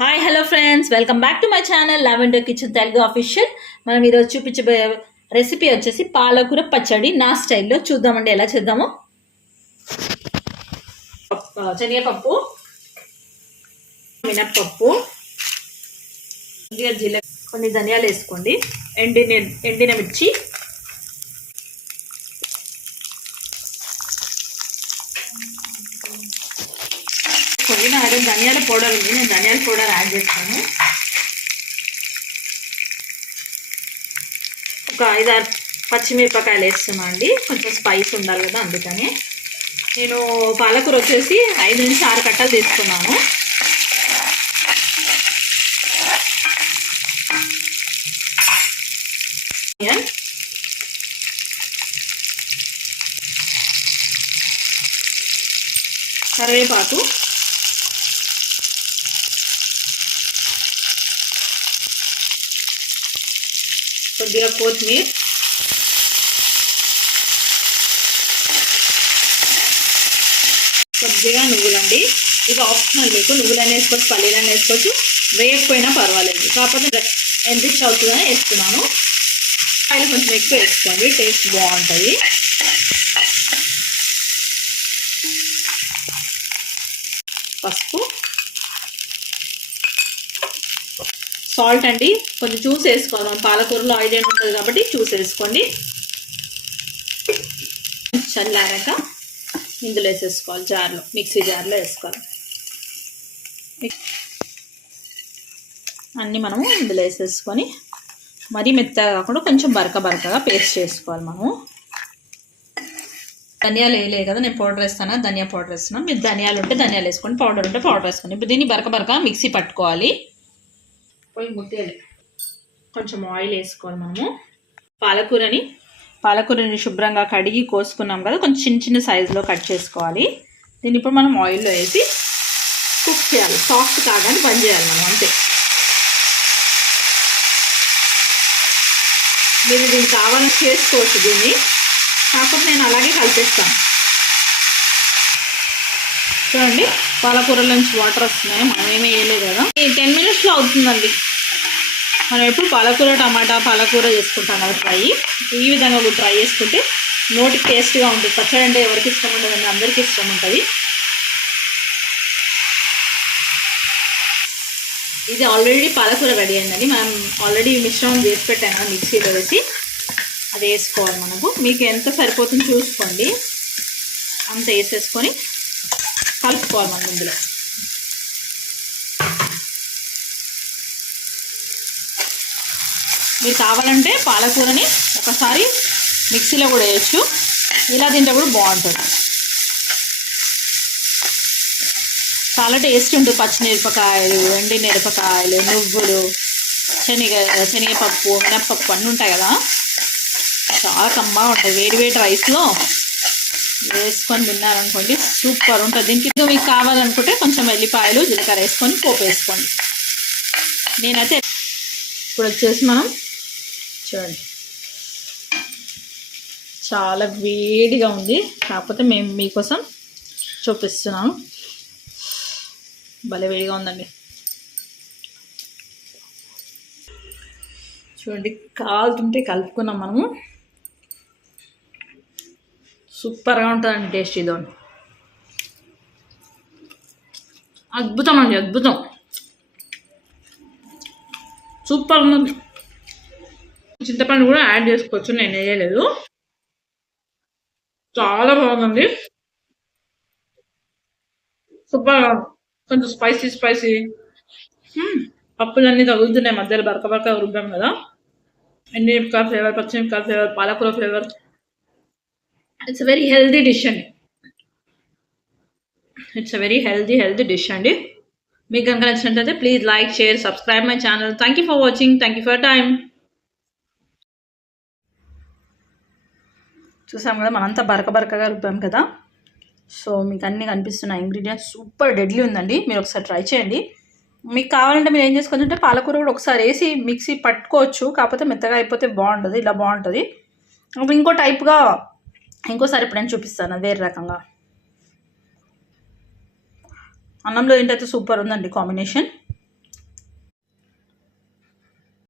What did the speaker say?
Hi hello friends, welcome back to my channel lavender kitchen Telugu official. మనం ఈరోజు చూపించబోయే recipe వచ్చేసి పాలకూర పచ్చడి నా స్టైల్లో. చూద్దామండి ఎలా చేద్దామో. శనగపప్పు, మినప్పప్పు, జీలకర్ర, కొన్ని ధనియాలు వేసుకోండి, ఎండిన మిర్చి, నా దగ్గర ధనియాల పౌడర్ ఉంది, నేను ధనియాల పౌడర్ యాడ్ చేస్తాను. ఒక 5-6 పచ్చిమిరపకాయలు వేస్తున్నాను అండి, కొంచెం స్పైస్ ఉండాలి కదా, అందుకని. నేను పాలకూర వచ్చేసి 5 నుంచి 6 కట్టలు తీసుకున్నాను. కరివేపాకు, కొద్దిగా కొత్తిమీర, కొద్దిగా నువ్వులండి. ఇది ఆప్షనల్, మీకు నువ్వులైనా వేసుకోవచ్చు, పల్లీలైనా వేసుకోవచ్చు, వేయకపోయినా పర్వాలేదు, కాకపోతే ఎంరిచ్ అవుతుందని వేస్తున్నాను. ఆయిల్ కొంచెం ఎక్కువ వేసుకోండి, టేస్ట్ బాగుంటుంది. పసుపు, సాల్ట్ అండి, కొంచెం చూసి వేసుకోవాలి. మనం పాలకూరలో ఆయిల్ ఏమి ఉంటుంది కాబట్టి చూసి వేసుకోండి. చల్లారాక ఇందులో వేసేసుకోవాలి, జార్లో, మిక్సీ జార్లో వేసుకోవాలి. అన్నీ మనము ఇందులో వేసేసుకొని మరీ మెత్తగా కాకుండా కొంచెం బరకగా పేస్ట్ చేసుకోవాలి. మనము ధనియాలు వేయలేదు కదా, నేను పౌడర్ వేస్తాను, ధనియా పౌడర్ వేస్తున్నాను. మీరు ధనియాలు ఉంటే ధనియాలు వేసుకోండి, పౌడర్ ఉంటే పౌడర్ వేసుకోండి. ఇప్పుడు దీన్ని బరక మిక్సీ పట్టుకోవాలి. పోయి ముట్టేయాలి, కొంచెం ఆయిల్ వేసుకోవాలి. మనము పాలకూరని శుభ్రంగా కడిగి కోసుకున్నాం కదా, కొంచెం చిన్న సైజులో కట్ చేసుకోవాలి. దీన్ని ఇప్పుడు మనం ఆయిల్లో వేసి కుక్ చేయాలి. సాఫ్ట్ కాగానే బంద్ చేయాలి మనం, అంతే. మీరు దీన్ని కావాలని చేసుకోవచ్చు దీన్ని, కాకపోతే నేను అలాగే కలిపేస్తాను. చూడండి, పాలకూరల నుంచి వాటర్ వస్తున్నాయి, మనం ఏమీ వేయలేదు కదా. 10 మినిట్స్లో అవుతుందండి. మనం ఎప్పుడు పాలకూర చేసుకుంటాం కదా ఫ్రై, ఈ విధంగా కూడా ట్రై చేసుకుంటే నోటికి టేస్ట్గా ఉంటుంది. పచ్చడి అంటే ఎవరికి ఇష్టం ఉండదండి, అందరికీ ఇష్టం ఉంటుంది. ఇది ఆల్రెడీ పాలకూర రెడీ అయిందండి. మనం ఆల్రెడీ మిశ్రమం చేసి పెట్టాం కదా మిక్సీలో వేసి, అది వేసుకోవాలి. మనకు మీకు ఎంత సరిపోతుందో చూసుకోండి, అంత వేసేసుకొని కలుపుకోవాలి మనం ఇందులో. మీరు కావాలంటే పాలకూరని ఒకసారి మిక్సీలో కూడా వేయచ్చు, ఇలా తింటే కూడా బాగుంటుంది. చాలా టేస్ట్ ఉంటుంది. పచ్చిమిరపకాయలు, ఎండిమిరపకాయలు, నువ్వులు, శనగపప్పు, మినప్పప్పు అన్నీ ఉంటాయి కదా, చాలా కమ్మగా ఉంటుంది. వేడి రైస్లో వేసుకొని తిన్నారనుకోండి, సూపర్ ఉంటుంది. దీనికి మీకు కావాలనుకుంటే కొంచెం ఎల్లిపాయలు, జీలకర్ర వేసుకొని పోపు వేసుకోండి. నేనైతే ఇప్పుడు వచ్చేసి మనం చూడండి, చాలా వేడిగా ఉంది, కాకపోతే మేము మీకోసం చూపిస్తున్నాను. భలే వేడిగా ఉందండి. చూడండి, కాలుతుంటే కలుపుకున్నాం మనము. సూపర్గా ఉంటుందండి టేస్ట్. ఇదో అద్భుతం అండి, అద్భుతం, సూపర్ ఉంది. చింతపండు కూడా యాడ్ చేసుకోవచ్చు, నేను వేయలేదు. చాలా బాగుందండి, సూపర్గా. కొంచెం స్పైసీ పప్పులన్నీ తగులుతున్నాయి మధ్యలో, బరక రుబ్బాం కదా. ఎండిమిరపకాయ ఫ్లేవర్, పచ్చిమిరపకాయ ఫ్లేవర్, పాలకూర flavour. It's very healthy dish అండి. ఇట్స్ వెరీ హెల్దీ డిష్ అండి. మీకు కనుక నచ్చినట్లయితే please like, share, subscribe my channel. Thank you for watching, thank you for time. చూసాం కదా, మనంతా బరకగా రుబ్బాం కదా. సో మీకు అన్నీ కనిపిస్తున్నాయి ఇంగ్రీడియంట్స్. సూపర్ డెడ్లీ ఉందండి, మీరు ఒకసారి ట్రై చేయండి. మీకు కావాలంటే మీరు ఏం చేసుకోవచ్చు అంటే పాలకూర కూడా ఒకసారి వేసి మిక్సీ పట్టుకోవచ్చు, కాకపోతే మెత్తగా అయిపోతే బాగుంటుంది, ఇలా బాగుంటుంది. ఇంకో టైప్గా ఇంకోసారి ఎప్పుడైనా చూపిస్తాను వేరే రకంగా. అన్నంలో ఏంటైతే సూపర్ ఉందండి కాంబినేషన్.